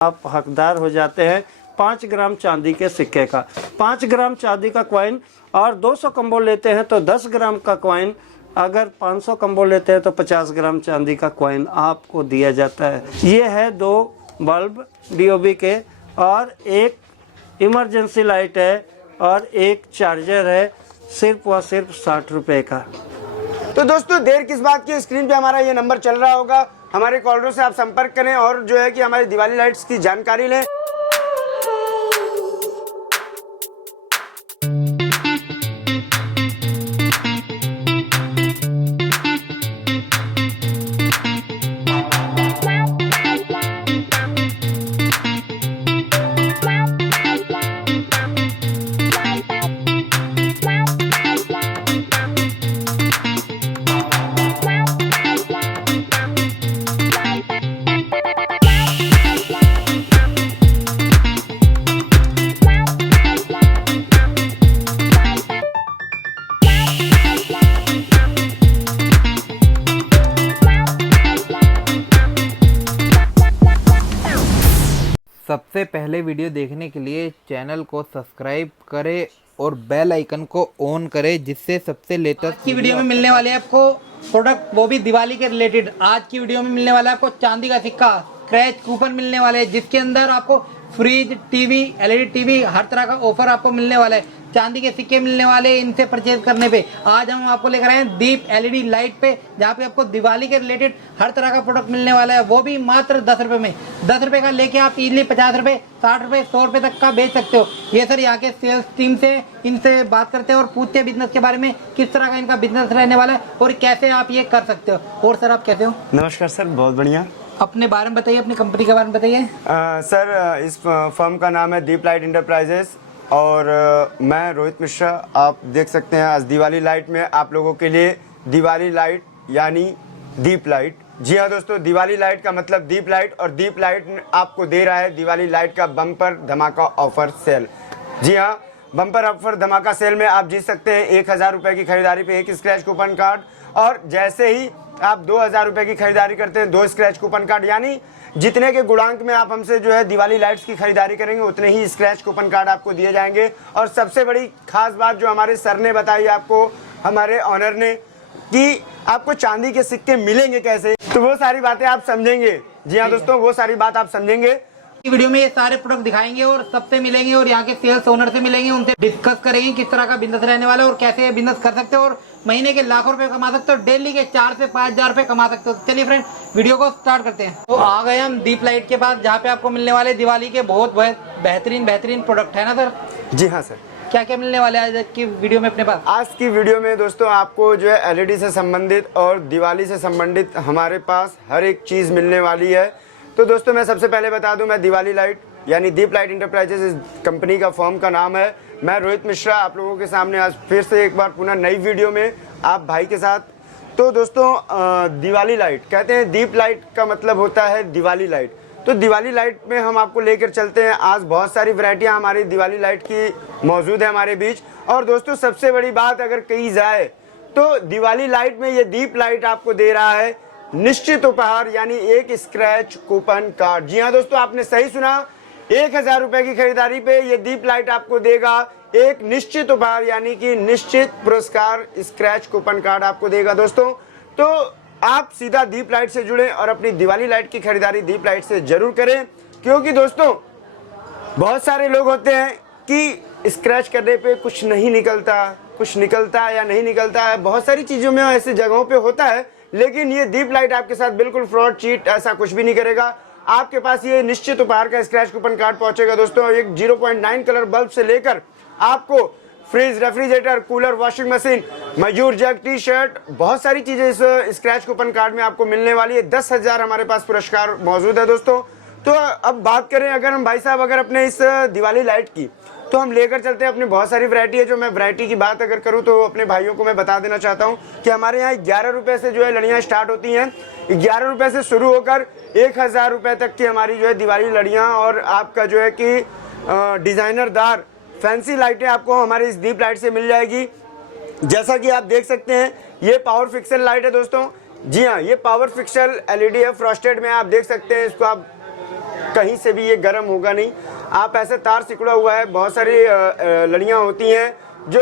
आप हकदार हो जाते हैं 5 ग्राम चांदी के सिक्के का। 5 ग्राम चांदी का कॉइन और 200 कम्बो लेते हैं तो 10 ग्राम का कॉइन, अगर 500 कम्बो लेते हैं तो 50 ग्राम चांदी का कॉइन आपको दिया जाता है। ये है 2 बल्ब DOB के और एक इमरजेंसी लाइट है और एक चार्जर है, सिर्फ व सिर्फ 60 रुपये का। तो दोस्तों देर किस बात की, स्क्रीन पे हमारा ये नंबर चल रहा होगा, हमारे कॉलरों से आप संपर्क करें और जो है कि हमारी दिवाली लाइट्स की जानकारी लें। सबसे पहले वीडियो देखने के लिए चैनल को सब्सक्राइब करें और बेल आइकन को ऑन करें, जिससे सबसे लेटेस्ट की वीडियो में मिलने वाले आपको प्रोडक्ट, वो भी दिवाली के रिलेटेड। आज की वीडियो में मिलने वाला है आपको चांदी का सिक्का, स्क्रैच कूपन मिलने वाले हैं, जिसके अंदर आपको फ्रिज, टीवी, LED टीवी, हर तरह का ऑफर आपको मिलने वाला है। चांदी के सिक्के मिलने वाले इनसे परचेज करने पे। आज हम आपको लेकर आए हैं दीप LED लाइट पे, जहाँ पे आपको दिवाली के रिलेटेड हर तरह का प्रोडक्ट मिलने वाला है, वो भी मात्र 10 रुपए में। 10 रुपए का लेके आप इजीली 50 रुपए, 60 रुपए, 100 रुपए तक का बेच सकते हो। ये सर यहाँ के सेल्स टीम से इनसे बात करते हैं और पूछते हैं बिजनेस के बारे में, किस तरह का इनका बिजनेस रहने वाला है और कैसे आप ये कर सकते हो। और सर आप कैसे हो? नमस्कार सर, बहुत बढ़िया। अपने बारे में बताइए, अपनी कंपनी के बारे में बताइए। सर इस फर्म का नाम है दीप लाइट इंटरप्राइजेस और मैं रोहित मिश्रा। आप देख सकते हैं आज दिवाली लाइट में आप लोगों के लिए दिवाली लाइट यानी दीप लाइट। जी हाँ दोस्तों, दिवाली लाइट का मतलब दीप लाइट, और दीप लाइट आपको दे रहा है दिवाली लाइट का बम्पर धमाका ऑफर सेल। जी हाँ, बम्पर ऑफर धमाका सेल में आप जीत सकते हैं 1000 रुपये की खरीदारी पे 1 स्क्रैच कूपन कार्ड, और जैसे ही आप 2000 रुपये की खरीदारी करते हैं 2 स्क्रैच कूपन कार्ड, यानी जितने के गुणांक में आप हमसे जो है दिवाली लाइट्स की खरीदारी करेंगे उतने ही स्क्रैच कूपन कार्ड आपको दिए जाएंगे। और सबसे बड़ी खास बात जो हमारे सर ने बताई आपको, हमारे ऑनर ने, कि आपको चांदी के सिक्के मिलेंगे कैसे, तो वो सारी बातें आप समझेंगे। जी हाँ दोस्तों, वो सारी बात आप समझेंगे। वीडियो में ये सारे प्रोडक्ट दिखाएंगे और सबसे मिलेंगे और यहाँ के सेल्स ओनर से मिलेंगे, उनसे डिस्कस करेंगे किस तरह का बिजनेस रहने वाला है और कैसे ये बिजनेस कर सकते हो और महीने के लाखों रुपए कमा सकते हो, डेली के 4 से 5 हजार रुपए कमा सकते हो। चलिए फ्रेंड, वीडियो को स्टार्ट करते हैं। तो आ गए हम दीप लाइट के पास, जहाँ पे आपको मिलने वाले दिवाली के बहुत बेहतरीन प्रोडक्ट है ना सर? जी हाँ सर। क्या क्या मिलने वाले आज की वीडियो में अपने पास? आज की वीडियो में दोस्तों आपको जो है LED से संबंधित और दिवाली से संबंधित हमारे पास हर एक चीज़ मिलने वाली है। तो दोस्तों मैं सबसे पहले बता दूं, मैं दिवाली लाइट यानी दीप लाइट इंटरप्राइजेस इस कंपनी का फर्म का नाम है। मैं रोहित मिश्रा आप लोगों के सामने आज फिर से एक बार पुनः नई वीडियो में आप भाई के साथ। तो दोस्तों दिवाली लाइट कहते हैं, दीप लाइट का मतलब होता है दिवाली लाइट। तो दिवाली लाइट में हम आपको लेकर चलते हैं। आज बहुत सारी वैरायटियां हमारी दिवाली लाइट की मौजूद है हमारे बीच। और दोस्तों सबसे बड़ी बात अगर कही जाए तो दिवाली लाइट में ये दीप लाइट आपको दे रहा है निश्चित उपहार, यानी 1 स्क्रैच कूपन कार्ड। जी हाँ दोस्तों, आपने सही सुना, 1000 रुपए की खरीदारी पे ये दीप लाइट आपको देगा एक निश्चित उपहार, यानी कि निश्चित पुरस्कार स्क्रैच कूपन कार्ड आपको देगा दोस्तों। तो आप सीधा दीप लाइट से जुड़े और अपनी दिवाली लाइट की खरीदारी दीप लाइट से जरूर करें, क्योंकि दोस्तों बहुत सारे लोग होते हैं कि स्क्रैच करने पे कुछ नहीं निकलता, कुछ निकलता है या नहीं निकलता है, बहुत सारी चीजों में ऐसे जगहों पे होता है। लेकिन ये दीप लाइट आपके साथ बिल्कुल फ्रॉड, चीट ऐसा कुछ भी नहीं करेगा। आपके पास ये निश्चित उपहार का स्क्रैच कूपन कार्ड पहुंचेगा दोस्तों। एक 0.9 कलर बल्ब से लेकर आपको fridge, refrigerator, cooler, washing machine, Mayur jug, t-shirt, बहुत सारी चीजें इस स्क्रैच कूपन कार्ड में आपको मिलने वाली है। 10,000 हमारे पास पुरस्कार मौजूद है दोस्तों। तो अब बात करें अगर हम भाई साहब अगर अपने इस दिवाली लाइट की, तो हम लेकर चलते हैं अपनी बहुत सारी वैरायटी है। जो मैं वैरायटी की बात अगर करूं तो अपने भाइयों को मैं बता देना चाहता हूं कि हमारे यहाँ 11 रुपए से जो है लड़ियाँ स्टार्ट होती हैं। 11 रुपए से शुरू होकर 1000 रुपए तक की हमारी जो है दिवाली लड़ियाँ और आपका जो है कि डिजाइनरदार फैंसी लाइटें आपको हमारी इस दीप लाइट से मिल जाएगी। जैसा कि आप देख सकते हैं ये पावर फिक्सल लाइट है दोस्तों। जी हाँ, ये पावर फिक्सल LED है, फ्रॉस्टेड में आप देख सकते हैं। इसको आप कहीं से भी ये गर्म होगा नहीं। आप ऐसे तार सिकुड़ा हुआ है, बहुत सारी लड़ियाँ होती हैं जो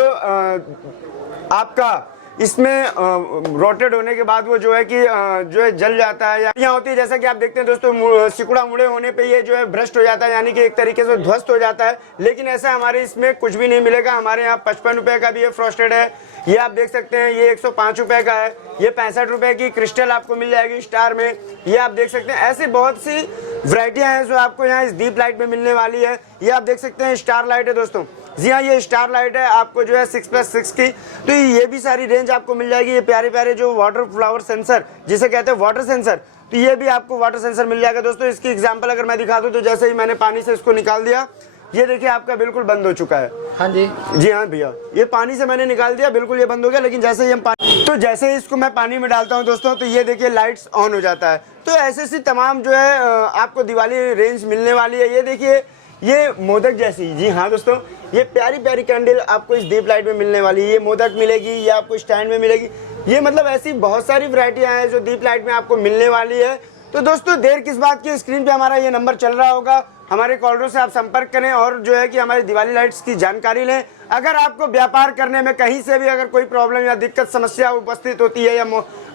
आपका इसमें रोटेट होने के बाद वो जो है कि जो है जल जाता है, या यहाँ होती है जैसा कि आप देखते हैं दोस्तों, सिकुड़ा मुड़े होने पे ये जो है भ्रष्ट हो जाता है, यानी कि एक तरीके से ध्वस्त हो जाता है। लेकिन ऐसा हमारे इसमें कुछ भी नहीं मिलेगा। हमारे यहाँ 55 रुपए का भी ये फ्रॉस्टेड है, ये आप देख सकते हैं, ये 105 रुपए का है, ये 65 रुपए की क्रिस्टल आपको मिल जाएगी स्टार में, ये आप देख सकते हैं। ऐसे बहुत सी वैरायटियां हैं जो आपको यहाँ इस दीप लाइट में मिलने वाली है। ये आप देख सकते हैं स्टार लाइट है दोस्तों, जी हाँ ये स्टार लाइट है आपको जो है 6+6 की। तो ये भी सारी रेंज आपको मिल जाएगी। ये प्यारे प्यारे जो वाटर फ्लावर सेंसर जिसे कहते हैं वाटर सेंसर, तो ये भी आपको वाटर सेंसर मिल जाएगा दोस्तों। इसकी एग्जांपल अगर मैं दिखा दूं तो जैसे ही मैंने पानी से इसको निकाल दिया, ये देखिए आपका बिल्कुल बंद हो चुका है। हाँ जी, जी हाँ भैया, ये पानी से मैंने निकाल दिया, बिल्कुल ये बंद हो गया। लेकिन जैसे ही हम पानी, तो जैसे ही इसको मैं पानी में डालता हूँ दोस्तों, तो ये देखिए लाइट्स ऑन हो जाता है। तो ऐसे सी तमाम जो है आपको दिवाली रेंज मिलने वाली है। ये देखिए ये मोदक जैसी, जी हाँ दोस्तों, ये प्यारी प्यारी कैंडल आपको इस दीप लाइट में मिलने वाली है। ये मोदक मिलेगी, ये आपको स्टैंड में मिलेगी। ये मतलब ऐसी बहुत सारी वैरायटियां हैं जो दीप लाइट में आपको मिलने वाली है। तो दोस्तों देर किस बात की, स्क्रीन पे हमारा ये नंबर चल रहा होगा, हमारे कॉलरों से आप संपर्क करें और जो है कि हमारी दिवाली लाइट्स की जानकारी लें। अगर आपको व्यापार करने में कहीं से भी अगर कोई प्रॉब्लम या दिक्कत समस्या उपस्थित होती है, या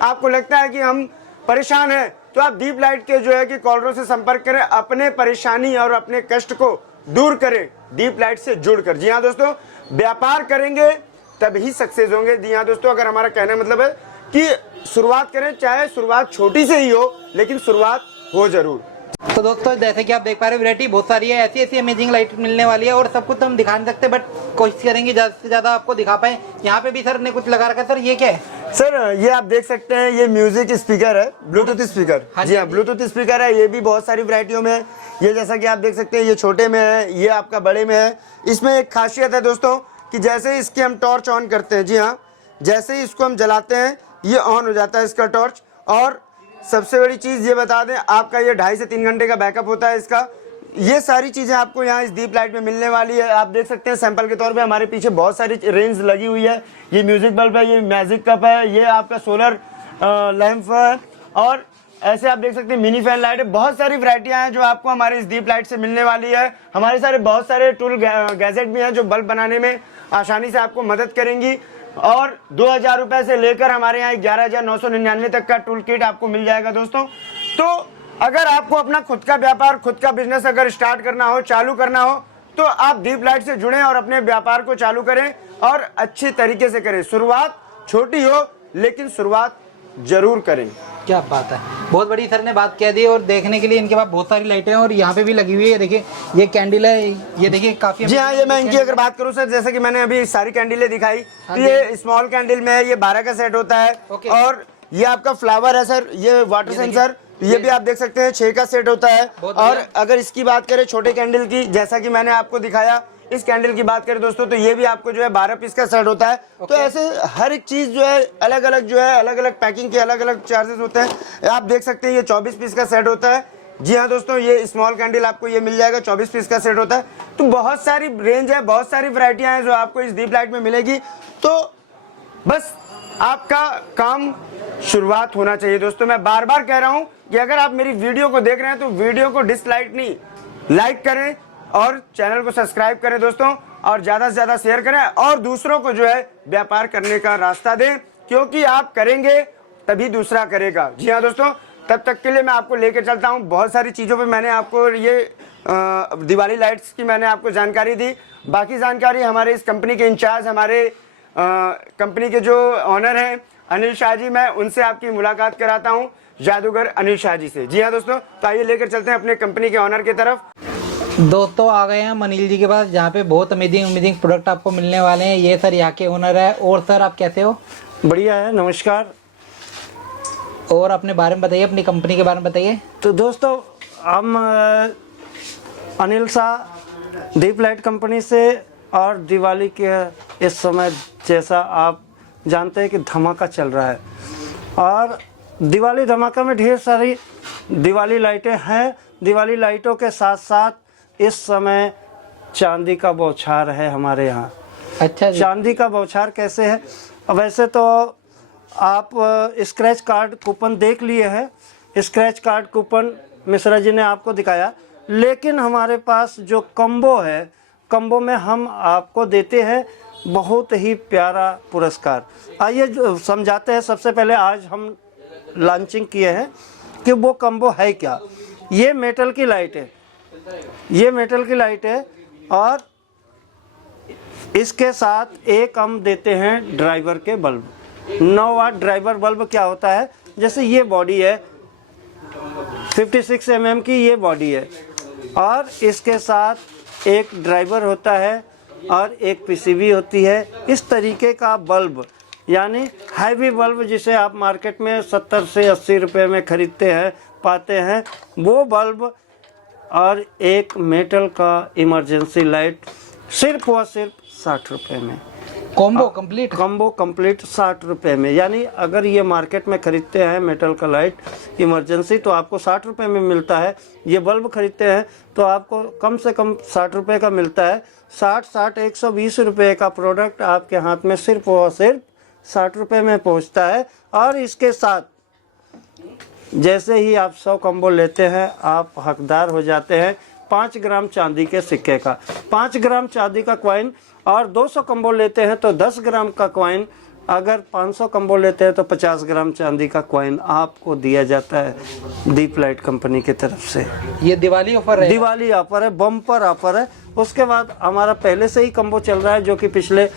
आपको लगता है कि हम परेशान हैं, तो आप दीप लाइट के जो है कि कॉलरों से संपर्क करें, अपने परेशानी और अपने कष्ट को दूर करें दीप लाइट से जुड़कर। जी हाँ दोस्तों, व्यापार करेंगे तभी सक्सेस होंगे। जी हाँ दोस्तों, अगर हमारा कहने मतलब है कि शुरुआत करें, चाहे शुरुआत छोटी से ही हो, लेकिन शुरुआत हो जरूर। तो दोस्तों जैसे कि आप देख पा रहे हो वैरायटी बहुत सारी है, ऐसी ऐसी अमेजिंग लाइट मिलने वाली है और सब कुछ तो हम दिखा नहीं सकते, बट कोशिश करेंगे ज्यादा से ज्यादा आपको दिखा पाए। यहाँ पे भी सर ने कुछ लगा रखा है, सर ये क्या है? सर ये आप देख सकते हैं, ये म्यूजिक स्पीकर है, ब्लूटूथ स्पीकर। जी हाँ, ब्लूटूथ स्पीकर है। ये भी बहुत सारी वैरायटियों में है। ये जैसा कि आप देख सकते हैं, ये छोटे में है, ये आपका बड़े में है। इसमें एक खासियत है दोस्तों कि जैसे इसकी हम टॉर्च ऑन करते हैं, जी हाँ, जैसे ही इसको हम जलाते हैं ये ऑन हो जाता है इसका टॉर्च। और सबसे बड़ी चीज़ ये बता दें, आपका ये 2.5 से 3 घंटे का बैकअप होता है इसका। ये सारी चीज़ें आपको यहाँ इस दीप लाइट में मिलने वाली है। आप देख सकते हैं सैंपल के तौर पे हमारे पीछे बहुत सारी रेंज लगी हुई है। ये म्यूजिक बल्ब है, ये मैजिक कप है, ये आपका सोलर लैंप है, और ऐसे आप देख सकते हैं मिनी फैन लाइट है। बहुत सारी वैरायटियां हैं जो आपको हमारे इस दीप लाइट से मिलने वाली है। हमारे सारे बहुत सारे टूल गैजेट भी हैं जो बल्ब बनाने में आसानी से आपको मदद करेंगी। और 2000 रुपए से लेकर हमारे यहाँ 11,999 तक का टूल किट आपको मिल जाएगा दोस्तों। तो अगर आपको अपना खुद का व्यापार, खुद का बिजनेस अगर स्टार्ट करना हो, चालू करना हो, तो आप दीप लाइट से जुड़ें और अपने व्यापार को चालू करें और अच्छे तरीके से करें। शुरुआत छोटी हो, लेकिन शुरुआत जरूर करें। क्या बात है, बहुत बड़ी सर ने बात कह दी। और देखने के लिए इनके पास बहुत सारी लाइटें हैं और यहाँ पे भी लगी हुई है। देखिए ये कैंडल है, ये देखिए काफी। जी हाँ, ये मैं इनकी अगर बात करूँ सर, जैसे कि मैंने अभी सारी कैंडलें दिखाई, तो ये स्मॉल कैंडल में है, ये 12 का सेट होता है। और ये आपका फ्लावर है सर, ये वाटर सेंसर, ये भी आप देख सकते हैं 6 का सेट होता है। और अगर इसकी बात करें छोटे कैंडल की, जैसा कि मैंने आपको दिखाया, इस कैंडल की बात करें दोस्तों, तो ये भी आपको जो है 12 पीस का सेट होता है। तो ऐसे हर एक चीज जो है अलग अलग जो है अलग अलग पैकिंग के अलग अलग चार्जेस होते हैं। आप देख सकते हैं ये 24 पीस का सेट होता है। जी हाँ दोस्तों, ये स्मॉल कैंडल आपको ये मिल जाएगा, 24 पीस का सेट होता है। तो बहुत सारी रेंज है, बहुत सारी वैरायटियां हैं जो आपको इस दीप लाइट में मिलेगी। तो बस आपका काम शुरुआत होना चाहिए दोस्तों। मैं बार बार कह रहा हूं कि अगर आप मेरी वीडियो को देख रहे हैं तो वीडियो को डिसलाइक नहीं, लाइक करें और चैनल को सब्सक्राइब करें दोस्तों, और ज्यादा से ज्यादा शेयर करें और दूसरों को जो है व्यापार करने का रास्ता दें, क्योंकि आप करेंगे तभी दूसरा करेगा। जी हाँ दोस्तों, तब तक के लिए मैं आपको लेकर चलता हूँ। बहुत सारी चीजों पे मैंने आपको ये दिवाली लाइट्स की मैंने आपको जानकारी दी। बाकी जानकारी हमारे इस कंपनी के इंचार्ज, हमारे कंपनी के जो ऑनर हैं अनिल शाह जी, मैं उनसे आपकी मुलाकात कराता हूँ, जादूगर अनिल शाह जी से। जी हाँ दोस्तों, तो आइए लेकर चलते हैं अपने कंपनी के ऑनर की तरफ। दोस्तों आ गए हैं अनिल जी के पास, जहाँ पे बहुत अमेजिंग प्रोडक्ट आपको मिलने वाले हैं। ये सर यहाँ के ओनर है। और सर आप कैसे हो? बढ़िया है, नमस्कार। और अपने बारे में बताइए, अपनी कंपनी के बारे में बताइए। तो दोस्तों हम अनिल शाह दीप लाइट कंपनी से, और दिवाली के इस समय जैसा आप जानते हैं कि धमाका चल रहा है, और दिवाली धमाका में ढेर सारी दिवाली लाइटें हैं। दिवाली लाइटों के साथ साथ इस समय चांदी का बौछार है हमारे यहाँ। अच्छा जी। चांदी का बौछार कैसे है? वैसे तो आप स्क्रैच कार्ड कूपन देख लिए हैं। Scratch card coupon Mishra ji ने आपको दिखाया, लेकिन हमारे पास जो कम्बो है, कम्बो में हम आपको देते हैं बहुत ही प्यारा पुरस्कार। आइए समझाते हैं। सबसे पहले आज हम लॉन्चिंग किए हैं कि वो कम्बो है क्या। ये मेटल की लाइट है, ये मेटल की लाइट है और इसके साथ एक हम देते हैं ड्राइवर के बल्ब। 9 वाट ड्राइवर बल्ब क्या होता है, जैसे ये बॉडी है 56 mm की, ये बॉडी है और इसके साथ एक ड्राइवर होता है और एक पीसीबी होती है। इस तरीके का बल्ब, यानी हैवी बल्ब जिसे आप मार्केट में 70 से 80 रुपए में खरीदते हैं, पाते हैं, वो बल्ब और एक मेटल का इमरजेंसी लाइट सिर्फ और सिर्फ 60 रुपए में। कॉम्बो कंप्लीट, कॉम्बो कंप्लीट 60 रुपए में। यानी अगर ये मार्केट में खरीदते हैं मेटल का लाइट इमरजेंसी तो आपको 60 रुपए में मिलता है। ये बल्ब खरीदते हैं तो आपको कम से कम 60 रुपए का मिलता है। 60 120 रुपए का प्रोडक्ट आपके हाथ में सिर्फ और सिर्फ 60 रुपए में पहुंचता है। और इसके साथ जैसे ही आप 100 कॉम्बो लेते हैं आप हकदार हो जाते हैं 5 ग्राम चांदी के सिक्के का। 5 ग्राम चांदी का कॉइन और 200 कॉम्बो लेते हैं तो 10 ग्राम का कॉइन। अगर 500 कॉम्बो लेते हैं तो 50 ग्राम चांदी का कॉइन आपको दिया जाता है दीप लाइट कंपनी की तरफ से। ये दिवाली ऑफर है, दिवाली ऑफर है, बम्पर ऑफर है। उसके बाद हमारा पहले से ही कम्बो चल रहा है जो कि पिछले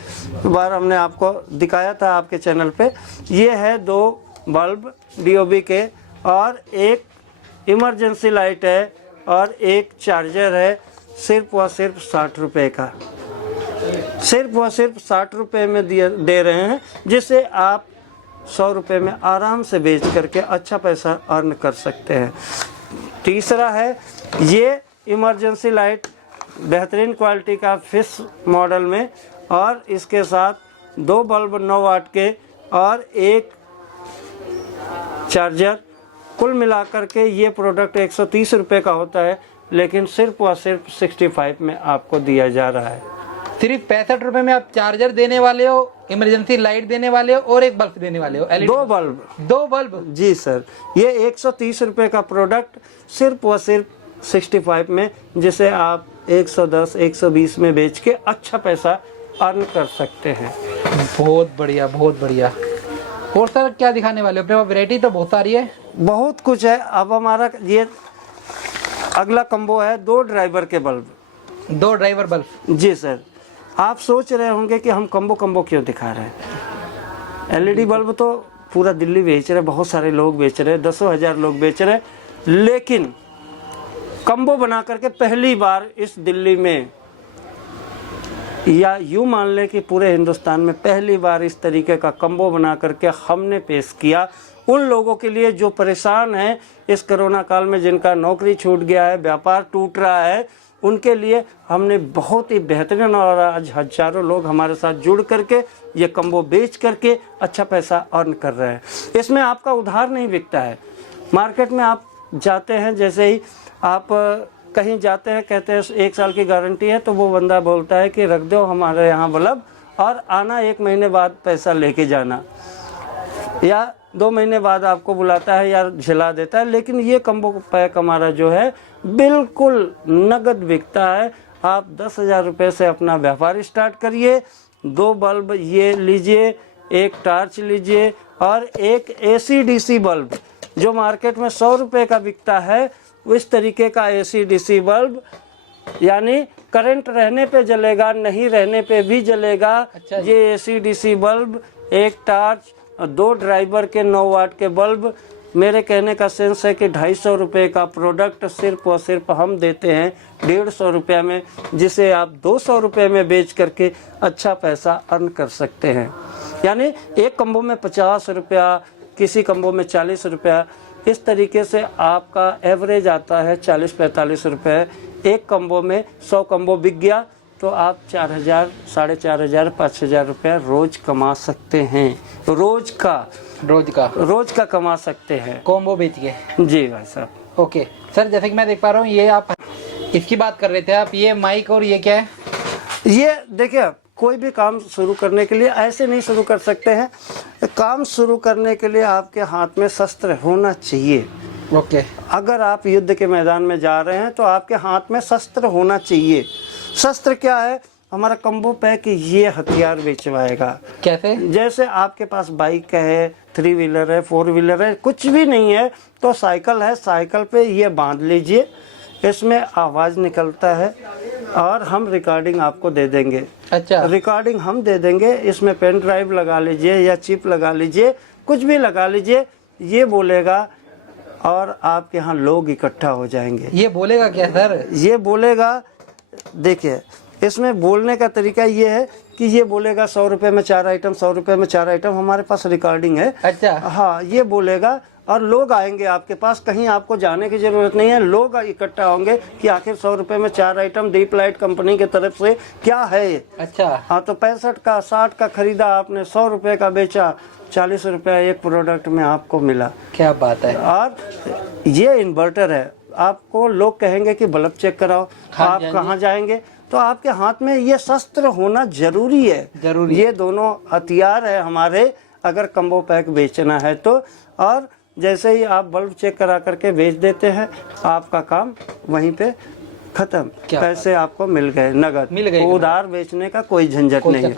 बार हमने आपको दिखाया था आपके चैनल पे। ये है 2 बल्ब DOB के और एक इमरजेंसी लाइट है और एक चार्जर है, सिर्फ और सिर्फ 60 रुपए का। सिर्फ और सिर्फ 60 रुपए में दे रहे हैं, जिससे आप 100 रुपए में आराम से बेच करके अच्छा पैसा अर्न कर सकते हैं। तीसरा है ये इमरजेंसी लाइट, बेहतरीन क्वालिटी का फिश मॉडल में, और इसके साथ 2 बल्ब 9 वाट के और एक चार्जर। कुल मिलाकर के ये प्रोडक्ट 130 रुपए का होता है, लेकिन सिर्फ और सिर्फ 65 में आपको दिया जा रहा है। सिर्फ 65 रुपए में आप चार्जर देने वाले हो, इमरजेंसी लाइट देने वाले हो और एक बल्ब देने वाले हो। 2 बल्ब जी सर। ये 130 रुपए का प्रोडक्ट सिर्फ और सिर्फ 65 में, जिसे आप 110 120 में बेच के अच्छा पैसा अर्न कर सकते हैं। बहुत बढ़िया, बहुत बढ़िया। और सर क्या दिखाने वाले हो? अपने पास वैरायटी तो बहुत सारी है, बहुत कुछ है। अब हमारा ये अगला कम्बो है 2 ड्राइवर के बल्ब। 2 ड्राइवर बल्ब जी सर। आप सोच रहे होंगे कि हम कम्बो क्यों दिखा रहे हैं। LED बल्ब तो पूरा दिल्ली बेच रहे, बहुत सारे लोग बेच रहे, 10,000 लोग बेच रहे, लेकिन कम्बो बना करके पहली बार इस दिल्ली में, या यूँ मान लें कि पूरे हिंदुस्तान में पहली बार इस तरीके का कम्बो बना करके हमने पेश किया उन लोगों के लिए जो परेशान हैं इस कोरोना काल में, जिनका नौकरी छूट गया है, व्यापार टूट रहा है, उनके लिए हमने बहुत ही बेहतरीन, और आज हजारों लोग हमारे साथ जुड़ करके ये कम्बो बेच करके अच्छा पैसा अर्न कर रहे हैं। इसमें आपका उधार नहीं बिकता है। मार्केट में आप जाते हैं, जैसे ही आप कहीं जाते हैं, कहते हैं 1 साल की गारंटी है, तो वो बंदा बोलता है कि रख दो हमारे यहाँ बल्ब और आना 1 महीने बाद पैसा लेके जाना, या 2 महीने बाद आपको बुलाता है या झिला देता है। लेकिन ये कम्बो पैक हमारा जो है बिल्कुल नगद बिकता है। आप 10,000 रुपये से अपना व्यापार स्टार्ट करिए। 2 बल्ब ये लीजिए, एक टार्च लीजिए और एक AC/DC बल्ब जो मार्केट में 100 रुपये का बिकता है, इस तरीके का AC/DC बल्ब, यानी करंट रहने पे जलेगा, नहीं रहने पे भी जलेगा। अच्छा जी। ये AC/DC बल्ब, एक टार्च और 2 ड्राइवर के 9 वाट के बल्ब। मेरे कहने का सेंस है कि 250 रुपये का प्रोडक्ट सिर्फ और सिर्फ हम देते हैं 150 रुपये में, जिसे आप 200 रुपये में बेच करके अच्छा पैसा अर्न कर सकते हैं। यानी एक कम्बो में 50 रुपया, किसी कम्बो में 40 रुपया, इस तरीके से आपका एवरेज आता है 40-45 रुपये। एक कम्बो में 100 कम्बो बिक गया तो आप 4,000, 4,500, 5,000 रुपया रोज कमा सकते हैं। रोज का कमा सकते हैं कॉम्बो बेच के। जी भाई साहब। ओके सर, जैसे कि मैं देख पा रहा हूँ ये आप इसकी बात कर रहे थे आप, ये माइक और ये क्या है? ये देखिए, कोई भी काम शुरू करने के लिए ऐसे नहीं शुरू कर सकते हैं। काम शुरू करने के लिए आपके हाथ में शस्त्र होना चाहिए। ओके। अगर आप युद्ध के मैदान में जा रहे हैं तो आपके हाथ में शस्त्र होना चाहिए। शस्त्र क्या है? हमारा कम्बो पैक ये हथियार बेचवाएगा। कैसे? जैसे आपके पास बाइक है, 3 व्हीलर है, 4 व्हीलर है, कुछ भी नहीं है तो साइकिल है, साइकिल पे ये बांध लीजिए, इसमें आवाज़ निकलता है और हम रिकॉर्डिंग आपको दे देंगे। अच्छा। रिकॉर्डिंग हम दे देंगे, इसमें पेन ड्राइव लगा लीजिए या चिप लगा लीजिए, कुछ भी लगा लीजिए, ये बोलेगा और आपके यहाँ लोग इकट्ठा हो जाएंगे। ये बोलेगा क्या सर? ये बोलेगा, देखिए इसमें बोलने का तरीका ये है कि ये बोलेगा 100 रुपये में 4 आइटम, 100 रुपये में 4 आइटम, हमारे पास रिकॉर्डिंग है। अच्छा। हाँ, ये बोलेगा और लोग आएंगे आपके पास, कहीं आपको जाने की जरूरत नहीं है, लोग इकट्ठा होंगे कि आखिर 100 रुपये में 4 आइटम दीप लाइट कंपनी की तरफ से क्या है ये। अच्छा। हाँ, तो 65 का 60 का खरीदा आपने, 100 रुपये का बेचा, 40 रुपया एक प्रोडक्ट में आपको मिला। क्या बात है। और ये इन्वर्टर है, आपको लोग कहेंगे कि बल्ब चेक कराओ, आप कहाँ जाएंगे? तो आपके हाथ में ये शस्त्र होना जरूरी है। जरूरी ये दोनों हथियार है हमारे, अगर कम्बो पैक बेचना है तो। और जैसे ही आप बल्ब चेक करा करके बेच देते हैं, आपका काम वहीं पे खत्म, पैसे आपको मिल गए, नगद मिल गए। उधार बेचने का कोई झंझट नहीं है,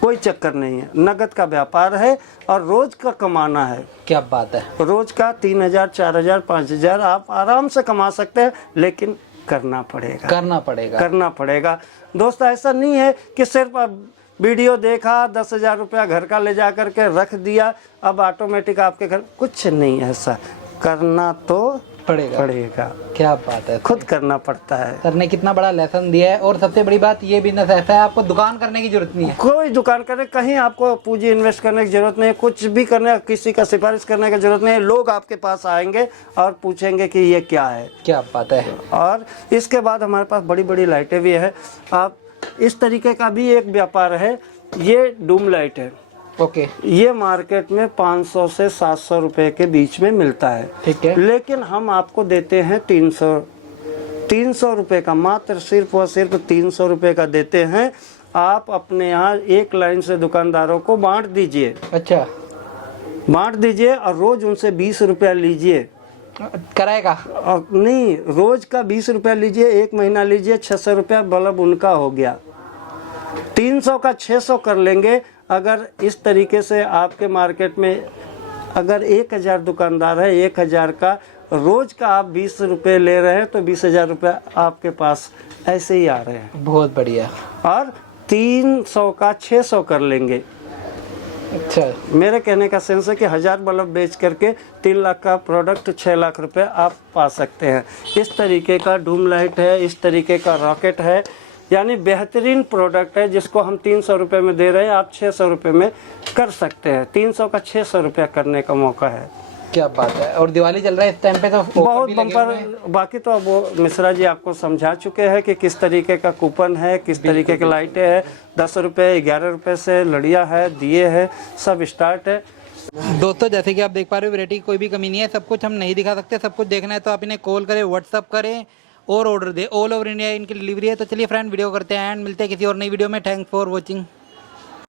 कोई चक्कर नहीं है, नगद का व्यापार है और रोज का कमाना है। क्या बात है। रोज का 3000, 4000, 5000 आप आराम से कमा सकते हैं, लेकिन करना पड़ेगा, करना पड़ेगा। दोस्त, ऐसा नहीं है कि सिर्फ अब वीडियो देखा, 10,000 रुपया घर का ले जा करके रख दिया, अब ऑटोमेटिक आपके घर, कुछ नहीं ऐसा, करना तो पड़ेगा। क्या बात है, खुद करना पड़ता है। सर ने कितना बड़ा लेसन दिया है। और सबसे बड़ी बात ये बिजनेस ऐसा है, आपको दुकान करने की जरूरत नहीं है, कोई दुकान करने, कहीं आपको पूंजी इन्वेस्ट करने की जरूरत नहीं है, कुछ भी करने, किसी का सिफारिश करने की जरूरत नहीं है। लोग आपके पास आएंगे और पूछेंगे कि ये क्या है। क्या बात है। और इसके बाद हमारे पास बड़ी बड़ी लाइटें भी है। आप इस तरीके का भी एक व्यापार है, ये डूम लाइट है। ओके। ये मार्केट में 500 से 700 रुपए के बीच में मिलता है। ठीक है। लेकिन हम आपको देते हैं 300 रुपए का, मात्र सिर्फ और सिर्फ 300 रुपए का देते हैं। आप अपने यहाँ एक लाइन से दुकानदारों को बांट दीजिए। अच्छा। बांट दीजिए और रोज उनसे 20 रुपया लीजिए। कराएगा? नहीं, रोज का 20 रुपया लीजिए, 1 महीना लीजिए, 600 रुपया बल्ब उनका हो गया। 300 का 600 कर लेंगे। अगर इस तरीके से आपके मार्केट में अगर 1000 दुकानदार है, 1000 का रोज का आप 20 रुपये ले रहे हैं तो 20,000 रुपये आपके पास ऐसे ही आ रहे हैं। बहुत बढ़िया। और 300 का 600 कर लेंगे। अच्छा। मेरे कहने का सेंस है कि 1000 बल्ब बेच करके 3 लाख का प्रोडक्ट 6 लाख रुपए आप पा सकते हैं। इस तरीके का डूम लाइट है, इस तरीके का रॉकेट है, यानी बेहतरीन प्रोडक्ट है जिसको हम 300 रुपये में दे रहे हैं, आप 600 रुपये में कर सकते हैं। 300 का 600 रुपया करने का मौका है। क्या बात है। और दिवाली चल रहा है इस टाइम पे तो बहुत बम्पर। बाकी तो अब वो मिश्रा जी आपको समझा चुके हैं कि किस तरीके का कूपन है, किस तरीके की लाइटें हैं। 10 रुपये, 11 रुपये से लड़िया है, दिए है, सब स्टार्ट है। दोस्तों, जैसे कि आप देख पा रहे हो, वैरायटी की कोई भी कमी नहीं है। सब कुछ हम नहीं दिखा सकते, सब कुछ देखना है तो आप इन्हें कॉल करें, व्हाट्सअप करें और ऑर्डर दे। ऑल ओवर इंडिया इनकी डिलीवरी है। तो चलिए फ्रेंड, वीडियो करते हैं एंड मिलते हैं किसी और नई वीडियो में। Thanks for watching.